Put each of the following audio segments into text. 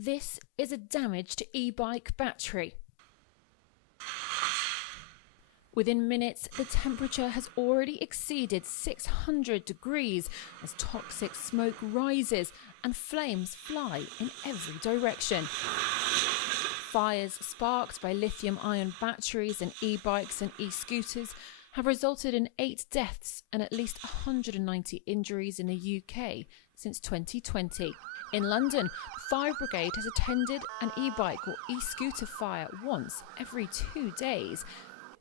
This is a damaged e-bike battery. Within minutes, the temperature has already exceeded 600 degrees as toxic smoke rises and flames fly in every direction. Fires sparked by lithium-ion batteries in e-bikes and e-scooters have resulted in 8 deaths and at least 190 injuries in the UK since 2020. In London, the fire brigade has attended an e-bike or e-scooter fire once every 2 days.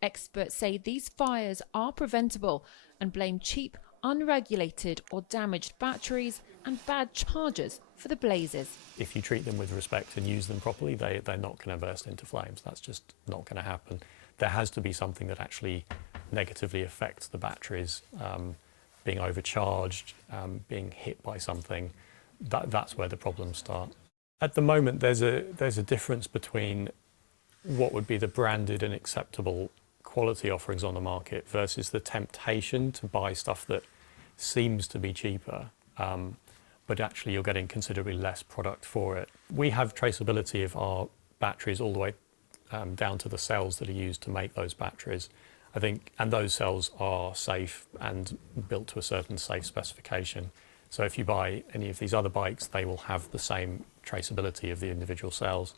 Experts say these fires are preventable and blame cheap, unregulated or damaged batteries and bad chargers for the blazes. If you treat them with respect and use them properly, they're not going to burst into flames. That's just not going to happen. There has to be something that actually negatively affects the batteries, being overcharged, being hit by something. That's where the problems start. At the moment, there's a difference between what would be the branded and acceptable quality offerings on the market versus the temptation to buy stuff that seems to be cheaper, but actually you're getting considerably less product for it. We have traceability of our batteries all the way down to the cells that are used to make those batteries, I think, and those cells are safe and built to a certain safe specification. So if you buy any of these other bikes, they will have the same traceability of the individual cells.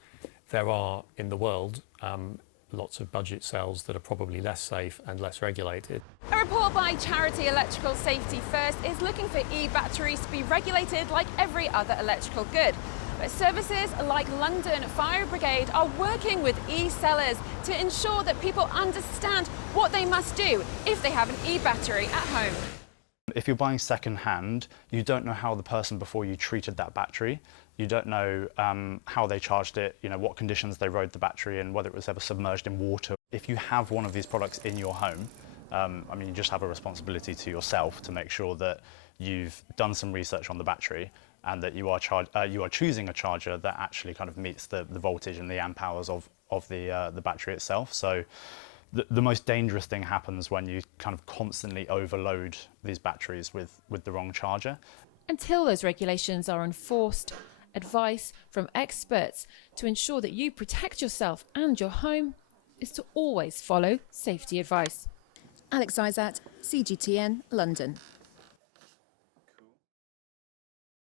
There are, in the world, lots of budget cells that are probably less safe and less regulated. A report by charity Electrical Safety First is looking for e-batteries to be regulated like every other electrical good. But services like London Fire Brigade are working with e-sellers to ensure that people understand what they must do if they have an e-battery at home. If you're buying second-hand, you don't know how the person before you treated that battery. You don't know how they charged it, what conditions they rode the battery in, whether it was ever submerged in water. If you have one of these products in your home, you just have a responsibility to yourself to make sure that you've done some research on the battery and that you are choosing a charger that actually kind of meets the voltage and the amp hours of the battery itself. So the most dangerous thing happens when you kind of constantly overload these batteries with the wrong charger. Until those regulations are enforced, advice from experts to ensure that you protect yourself and your home is to always follow safety advice. Alex Isat, CGTN, London.